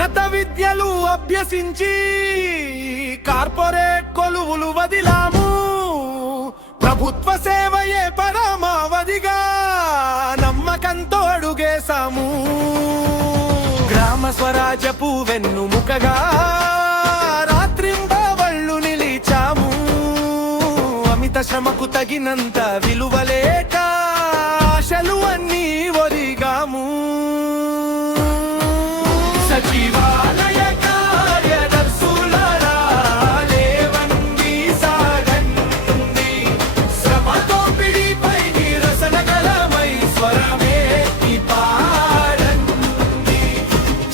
ఉన్నత విద్యలు అభ్యసించి కార్పొరేట్ కొలువులు వదిలాము. ప్రభుత్వ సేవయే పరమావధిగా నమ్మకంతో అడుగేశాము. గ్రామ స్వరాజ్యపు వెన్నుముకగా రాత్రింబవళ్ళు నిలిచాము. అమిత శ్రమకు తగినంత విలువలేక ఆశలు అన్నీ ఒదిగాము. సచివాలయ కార్యదర్శులారా లేవండి సాగండి, శ్రమతో పిడిపై నిరసన గలమై స్వరమేటి పాడండి.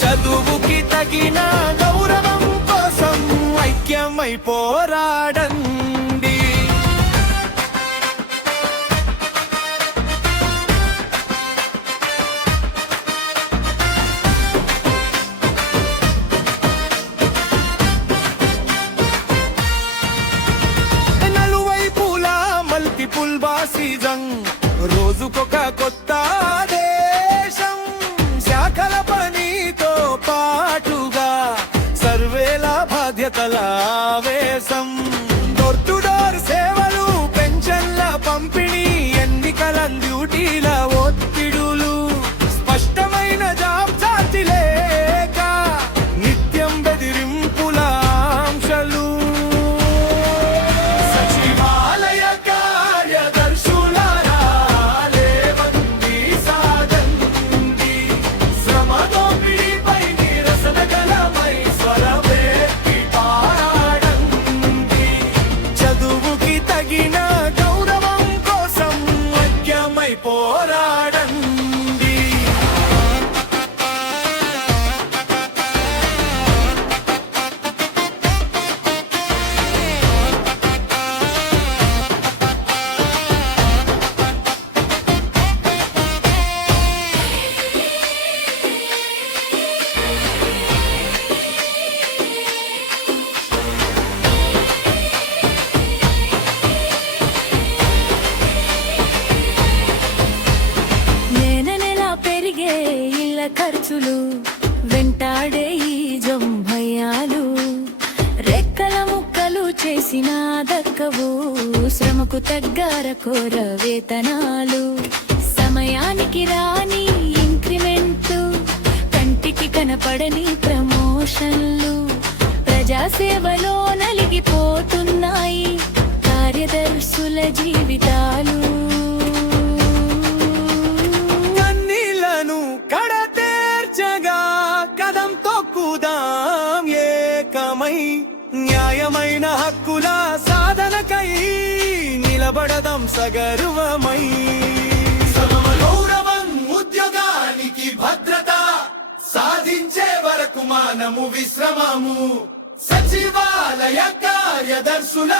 చదువుకి తగిన గౌరవం కోసం ఐక్యమై పోరాడండి. రోజుకొక కొత్త దేశం, శాఖల పనితో పాటుగా సర్వేల బాధ్యతల ఆవేశం. డోర్ టు డోర్ సేవలు, పెన్షన్ల పంపిణీ, ఎన్నికల డ్యూటీల ఒత్తిడులు, స్పష్టమైన జాబ్ చార్జీ లేక నిత్యం బెదిరింపుల ఆంక్షలు. పోరాడండి. ఇళ్ళ ఖర్చులు వెంటాడే ఈ జంభయాలు, రెక్కల ముక్కలు చేసిన దక్కవు శ్రమకు తగ్గార కోర వేతనాలు. సమయానికి రాని ఇంక్రిమెంట్లు, కంటికి కనపడని ప్రమోషన్లు, ప్రజాసేవలో నలిగిపోతున్నాయి కార్యదర్శుల జీవితాలు. న్యాయమైన హక్కుల సాధనకై నిలబడదాం సగర్వమై. గౌరవం, ఉద్యోగానికి భద్రత సాధించే వరకు మానము విశ్రమము. సచివాలయ కార్యదర్శుల